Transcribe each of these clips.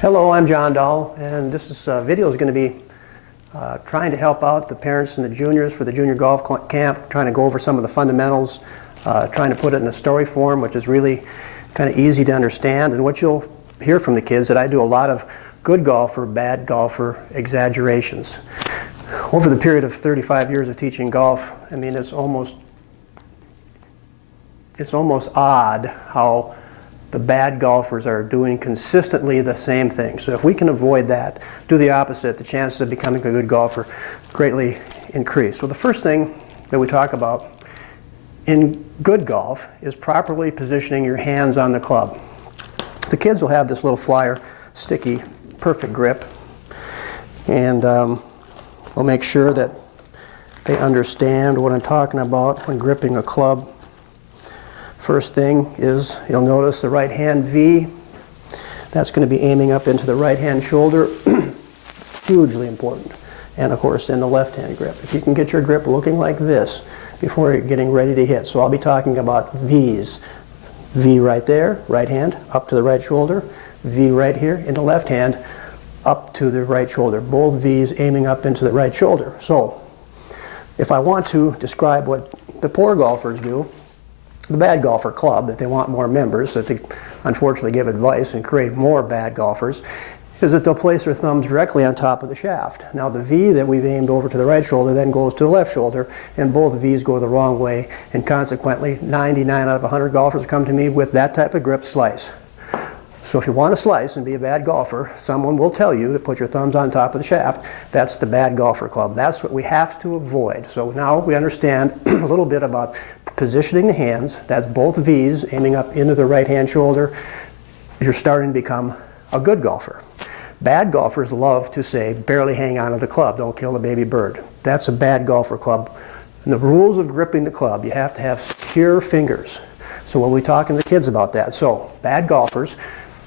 Hello, I'm John Dahl, and this video is going to be trying to help out the parents and the juniors for the junior golf camp, trying to go over some of the fundamentals, trying to put it in a story form, which is really kind of easy to understand. And what you'll hear from the kids that I do a lot of good golfer, bad golfer exaggerations. Over the period of 35 years of teaching golf, I mean, it's almost odd how the bad golfers are doing consistently the same thing. So if we can avoid that, do the opposite, the chances of becoming a good golfer greatly increase. So the first thing that we talk about in good golf is properly positioning your hands on the club. The kids will have this little flyer, sticky, perfect grip, and we'll make sure that they understand what I'm talking about when gripping a club. First thing is, you'll notice the right hand V. That's going to be aiming up into the right hand shoulder. Hugely important. And of course, then the left hand grip. If you can get your grip looking like this before you're getting ready to hit. So I'll be talking about V's. V right there, right hand, up to the right shoulder. V right here, in the left hand, up to the right shoulder. Both V's aiming up into the right shoulder. So, if I want to describe what the poor golfers do, the bad golfer club, that they want more members, that they unfortunately give advice and create more bad golfers, is that they'll place their thumbs directly on top of the shaft. Now the V that we've aimed over to the right shoulder then goes to the left shoulder, and both V's go the wrong way, and consequently 99 out of 100 golfers come to me with that type of grip slice. So if you want to slice and be a bad golfer, someone will tell you to put your thumbs on top of the shaft. That's the bad golfer club. That's what we have to avoid. So now we understand a little bit about positioning the hands. That's both V's aiming up into the right hand shoulder. You're starting to become a good golfer. Bad golfers love to say, barely hang on to the club, don't kill the baby bird. That's a bad golfer club. And the rules of gripping the club, you have to have secure fingers. So we'll be talking to the kids about that. So bad golfers,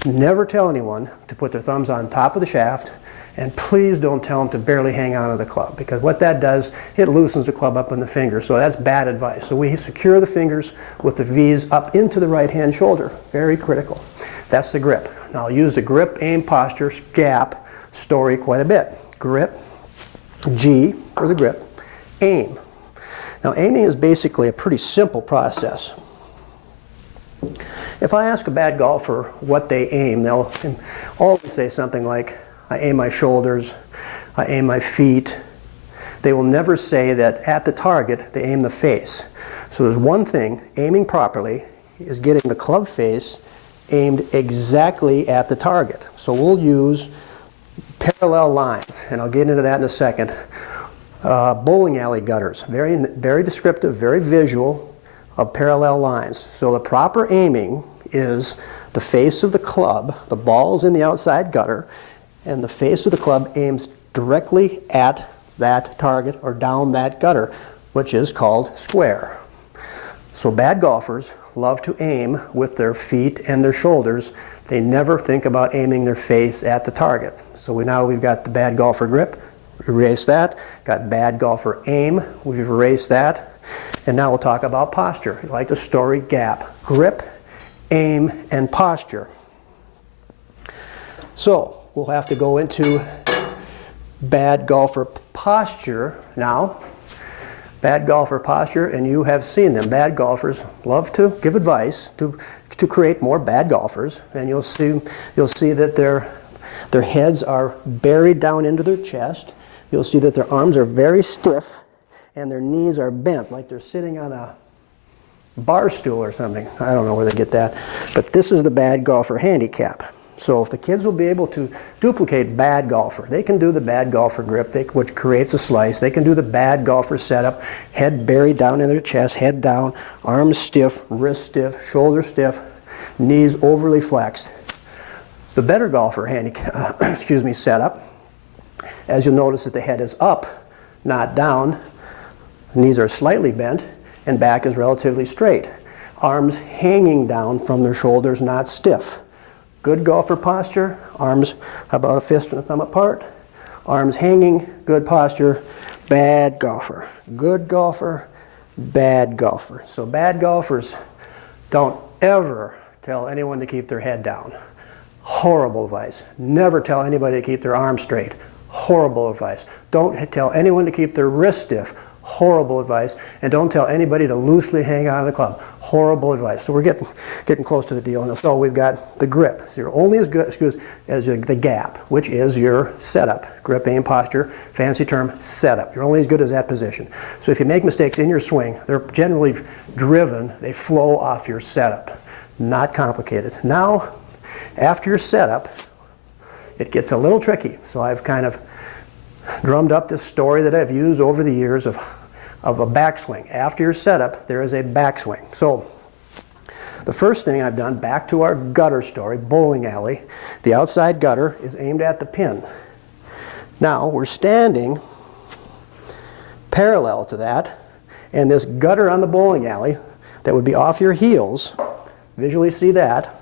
never tell anyone to put their thumbs on top of the shaft, and please don't tell them to barely hang on to the club, because what that does, it loosens the club up in the finger. So that's bad advice. So we secure the fingers with the V's up into the right hand shoulder. Very critical. That's the grip. Now I'll use the grip, aim, posture, gap story quite a bit. Grip, G for the grip, aim. Now aiming is basically a pretty simple process. If I ask a bad golfer what they aim, they'll always say something like, I aim my shoulders, I aim my feet. They will never say that at the target they aim the face. So there's one thing, aiming properly is getting the club face aimed exactly at the target. So we'll use parallel lines, and I'll get into that in a second. Bowling alley gutters, very descriptive, very visual of parallel lines. So the proper aiming is the face of the club, the ball's in the outside gutter, and the face of the club aims directly at that target or down that gutter, which is called square. So bad golfers love to aim with their feet and their shoulders. They never think about aiming their face at the target. So now we've got the bad golfer grip, erase that. Got bad golfer aim, we've erased that. And now we'll talk about posture, like the story gap. Grip, aim, and posture. So we'll have to go into bad golfer posture now. Bad golfer posture, and you have seen them. Bad golfers love to give advice to create more bad golfers, and you'll see that their heads are buried down into their chest. You'll see that their arms are very stiff, and their knees are bent, like they're sitting on a bar stool or something. I don't know where they get that. But this is the bad golfer handicap. So if the kids will be able to duplicate bad golfer, they can do the bad golfer grip, which creates a slice. They can do the bad golfer setup, head buried down in their chest, head down, arms stiff, wrist stiff, shoulder stiff, knees overly flexed. The better golfer handicap, setup, as you'll notice that the head is up, not down. Knees are slightly bent, and back is relatively straight. Arms hanging down from their shoulders, not stiff. Good golfer posture, arms about a fist and a thumb apart. Arms hanging, good posture. Bad golfer. Good golfer, bad golfer. So bad golfers don't ever tell anyone to keep their head down. Horrible advice. Never tell anybody to keep their arms straight. Horrible advice. Don't tell anyone to keep their wrist stiff. Horrible advice. And don't tell anybody to loosely hang out of the club. Horrible advice. So we're getting close to the deal. And so we've got the grip. So you're only as good as the gap, which is your setup. Grip, aim, posture, fancy term, setup. You're only as good as that position. So if you make mistakes in your swing, they're generally driven, they flow off your setup. Not complicated. Now, after your setup, it gets a little tricky. So I've kind of drummed up this story that I've used over the years of a backswing. After your setup, there is a backswing. So the first thing I've done, back to our gutter story, bowling alley, the outside gutter is aimed at the pin. Now we're standing parallel to that, and this gutter on the bowling alley that would be off your heels, visually see that,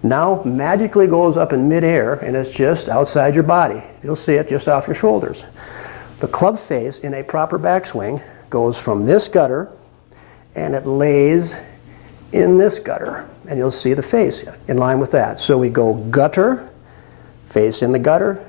now magically goes up in midair and it's just outside your body. You'll see it just off your shoulders. The club face in a proper backswing goes from this gutter and it lays in this gutter. And you'll see the face in line with that. So we go gutter, face in the gutter.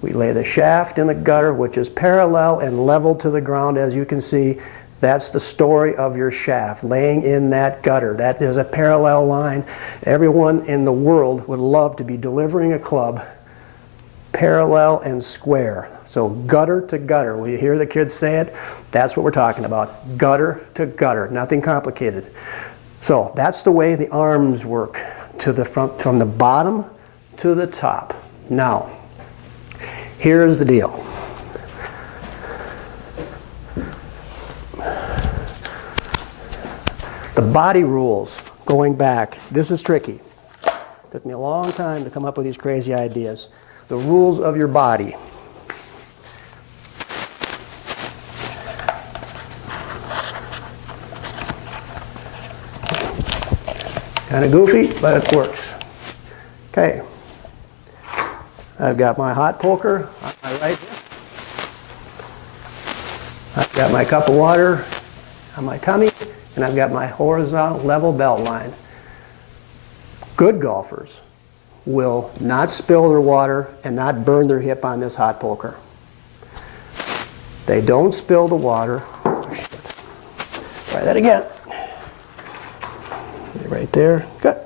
We lay the shaft in the gutter, which is parallel and level to the ground, as you can see. That's the story of your shaft, laying in that gutter. That is a parallel line. Everyone in the world would love to be delivering a club parallel and square. So gutter to gutter. Will you hear the kids say it? That's what we're talking about. Gutter to gutter. Nothing complicated. So that's the way the arms work, to the front, from the bottom to the top. Now, here's the deal. The body rules, going back, this is tricky. Took me a long time to come up with these crazy ideas. The rules of your body. Kind of goofy, but it works. Okay. I've got my hot poker on my right hip. I've got my cup of water on my tummy. And I've got my horizontal level belt line. Good golfers will not spill their water and not burn their hip on this hot poker. They don't spill the water. Oh, shit. Try that again. Right there. Good.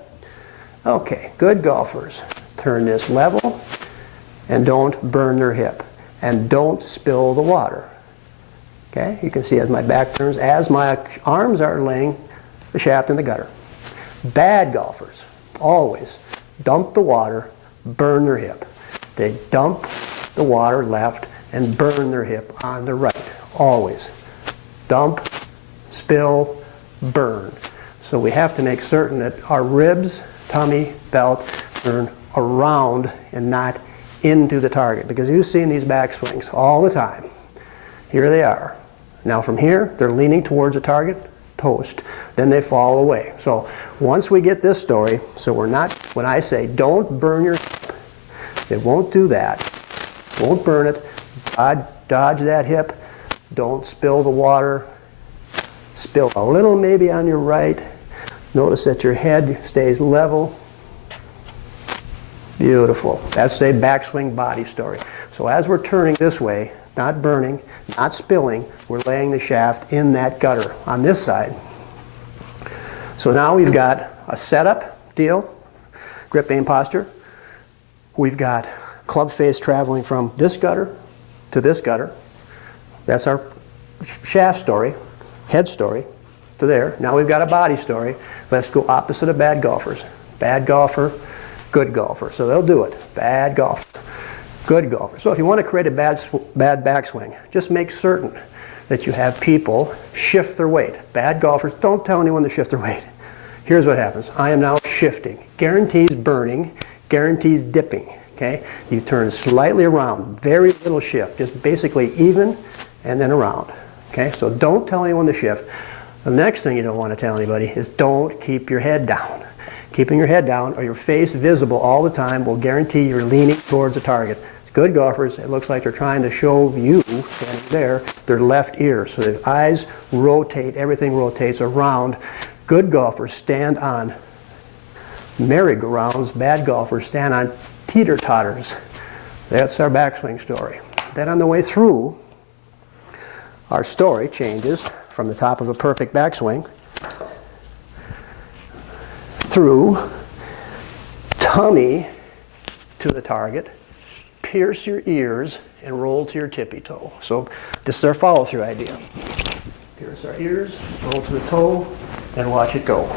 Okay, good golfers turn this level and don't burn their hip and don't spill the water. Okay, you can see as my back turns, as my arms are laying the shaft in the gutter. Bad golfers always dump the water, burn their hip. They dump the water left and burn their hip on the right. Always. Dump, spill, burn. So we have to make certain that our ribs, tummy, belt turn around and not into the target. Because you've seen these backswings all the time. Here they are. Now from here, they're leaning towards the target, toast. Then they fall away. So once we get this story, so we're not, when I say don't burn your hip, it won't do that. Won't burn it. Dodge that hip. Don't spill the water. Spill a little maybe on your right. Notice that your head stays level. Beautiful. That's a backswing body story. So as we're turning this way, not burning, not spilling, we're laying the shaft in that gutter on this side. So now we've got a setup deal, grip, aim, posture. We've got club face traveling from this gutter to this gutter. That's our shaft story, head story to there. Now we've got a body story. Let's go opposite of bad golfers. Bad golfer, good golfer. So they'll do it. Bad golfer. Good golfer. So if you want to create a bad backswing, just make certain that you have people shift their weight. Bad golfers, don't tell anyone to shift their weight. Here's what happens. I am now shifting. Guarantees burning, guarantees dipping. Okay? You turn slightly around, very little shift, just basically even and then around. Okay? So don't tell anyone to shift. The next thing you don't want to tell anybody is don't keep your head down. Keeping your head down or your face visible all the time will guarantee you're leaning towards the target. Good golfers, it looks like they're trying to show you, standing there, their left ear. So the eyes rotate, everything rotates around. Good golfers stand on merry-go-rounds, bad golfers stand on teeter-totters. That's our backswing story. Then on the way through, our story changes from the top of a perfect backswing through tummy to the target, pierce your ears, and roll to your tippy toe. So this is our follow-through idea. Pierce our ears, roll to the toe, and watch it go.